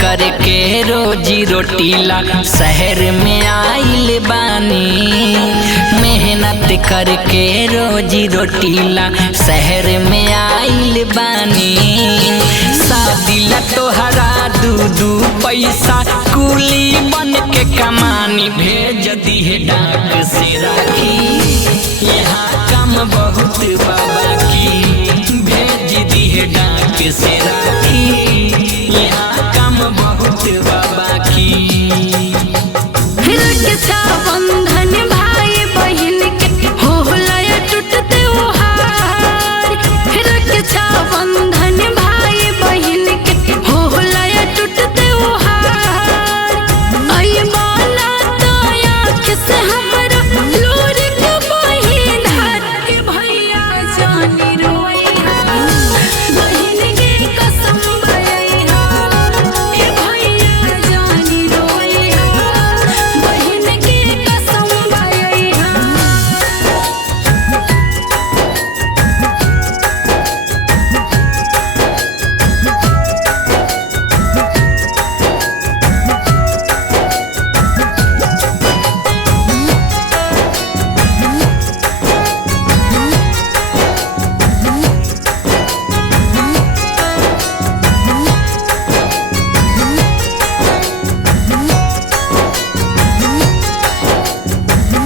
करके रोजी रोटीला शहर में आइल बानी। मेहनत करके रोजी रोटीला शहर में आइल बानी। शादी ला तोहरा दू पैसा कुली बन के कमानी भेज दिहे डाक से राखी। यहाँ काम बहुत बाबा की भेज दिहे डाक से राखी। यहाँ काम बहुत बाबा की। बंधन भाई बहन के होला टूटते ओहार। रक्षा बंधन भाई बहन के होला टूटते ओहार। आई बाला तो आँख से हमरा लोर के बहिन हाथ भैया जानी रोइहा। बहन के कसम भैया ए भैया जानी रोइहा। बहन के कसम भैया।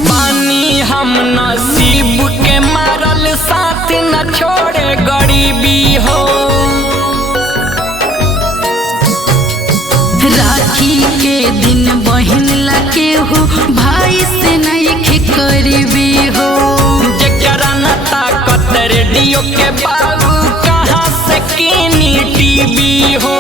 बानी हम नसीब के मारल साथ न छोड़े गरीबी हो। राखी के दिन बहन लगे हो भाई से नहीं करीबी हो। जकरा न ताकत रेडियो के बाबू कहाँ से कीनी टीवी हो।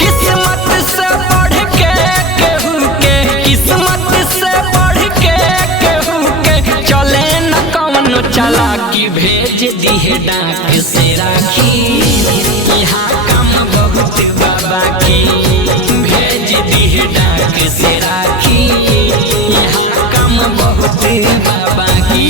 किस्मत से बढ़ के केहू के किस्मत से बढ़ के केहू के चले न कौनो चालाकी भेज दिहे डाक से राखी। यहाँ काम बहुत बाबा की भेज दिहे डाक से राखी। यहाँ काम बहुत बाबा की।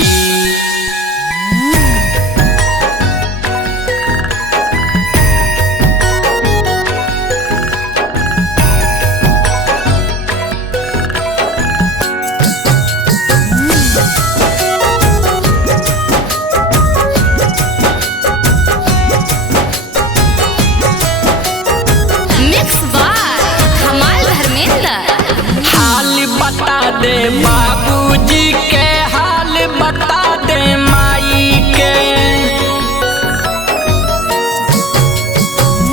मिक्स बाय कमाल धर्मेंद्र। हाल बता दे बाबूजी के हाल बता दे माई के।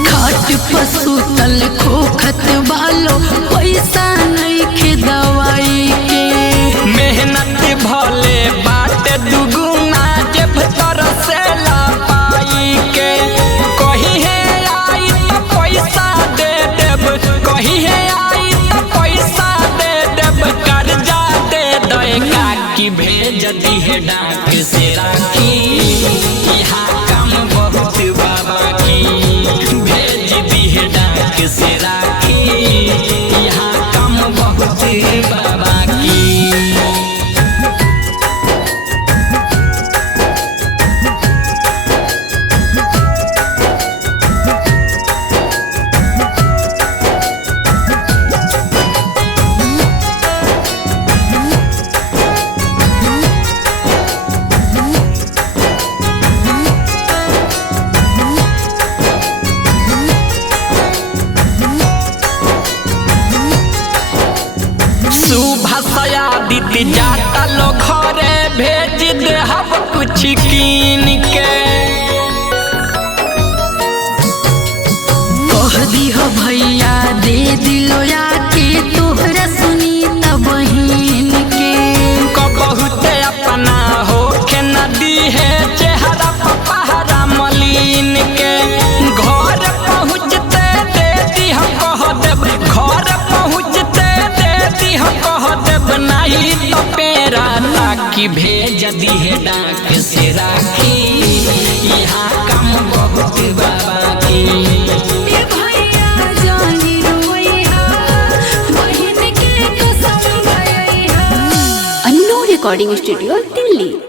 खाट पशु तल खोखत वालो पैसा नहीं खे दवाई के। मेहनत भले बात दुगुना जेब तरसे ला पाई के। कहीं है आई तो पैसा दे देब कहीं है आई तो पैसा दे देब कर्जा दे देगा कि भेज दिहे डाक से राखी। यहाँ काम बहुत बाबा की भेज दिहे डाक से राखी। यहाँ काम बहुत बाबा की। सुभाषयादित्य जाता लो घरे भेज दे हम कुछ कीन के। कह दिह भैया दे दिलो आके तोहरा सुनीता बहिन के। बहुत अपना हो के नदी है चेहरा पपहरा मलिन के। घर पहुँचते दे दिह कह देब घर पहुँचते दे दिह कह देब नहीं तो पेरा ताकि भेज दिहे डाक से राखी। यहाँ काम बहुत बाबा की। ए भैया जानी रोइहा। बहन के कसम भैया। Annu recording studio Delhi.